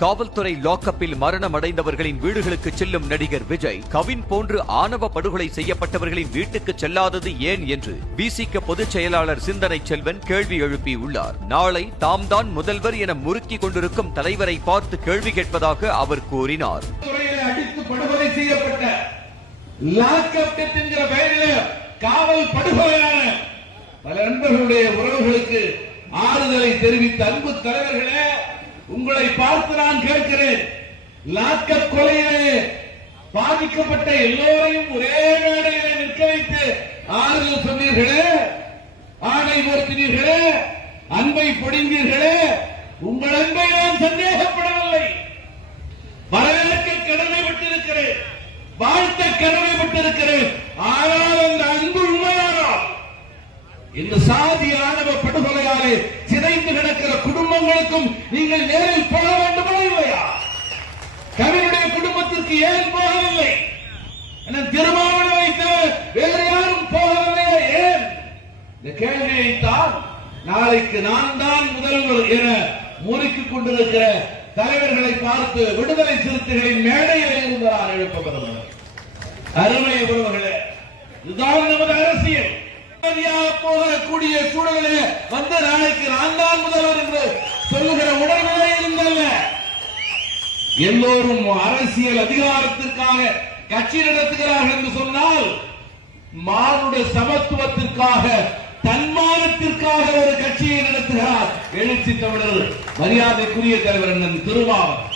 காவல்துறை லாக்கப்பில் மரணம் அடைந்தவர்களின் வீடுகளுக்கு செல்லும் நடிகர் விஜய் கவின் போன்று ஆணவ படுகொலை செய்யப்பட்டவர்களின் வீட்டுக்கு செல்லாதது ஏன் என்று விசிக பொதுச் செயலாளர் சிந்தனை செல்வன் கேள்வி எழுப்பியுள்ளார். நாளை தாம் தான் முதல்வர் என முறுக்கிக் கொண்டிருக்கும் தலைவரை பார்த்து கேள்வி கேட்பதாக அவர் கூறினார். படுகொலை செய்யப்பட்ட லாக்கப் என்கிற பெயரில் காவல் படுகொலையான பல நண்பர்களுடைய உறவுகளுக்கு ஆறுதலை தெரிவித்த அன்பு தலைவர்களே, உங்களை பார்த்து நான் கேட்கிறேன். லாக்கப் கொலையிலே பாதிக்கப்பட்ட எல்லோரையும் ஒரே மேடையிலே நிற்க வைத்து ஆறுதல் சொன்னீர்களே, ஆணை போர்த்தினீர்களே, அன்பை பொழிந்தீர்களே. உங்கள் அன்பை நான் சந்தேகப்படவில்லை. வரவேற்க கடமைப்பட்டிருக்கிறேன், வாழ்த்த கடமைப்பட்டிருக்கிறேன். ஆனால் அந்த அன்பு உண்மையானால் இந்த சாதி ஆணவ படுகொலையாலே சிதைந்து கிடக்கிற குடும்பங்களுக்கும் நீங்கள் நேரில் போக வேண்டுமா இல்லையா? கவினுடைய குடும்பத்திற்கு ஏன் போகவில்லை? திருமாவளவை தவிர வேறு யாரும் போகவில்லையா? ஏன்? இந்த கேள்வியைத்தான் நாளைக்கு நான் தான் முதல்வர் என முறுக்கிக் கொண்டிருக்கிற தலைவர்களை பார்த்து விடுதலை சிறுத்தைகளின் மேடையில் இருந்தார் எழுப்பப்படுகிறது. அருமை உறவுகளே, இதுதான் நமது அரசியல். போகக்கூடிய சூழலிலே வந்த நாளைக்கு நான் தான் முதல்வர் என்று சொல்லுகிற உடல்நிலை இருந்தல்ல. எல்லோரும் அரசியல் அதிகாரத்திற்காக கட்சி நடத்துகிறார்கள் என்று சொன்னால் மானுட சமத்துவத்திற்காக தன்மானத்திற்காக ஒரு கட்சியை நடத்துகிறார் எழுச்சி தமிழர் மரியாதைக்குரிய தலைவர் திருமாவளவன்.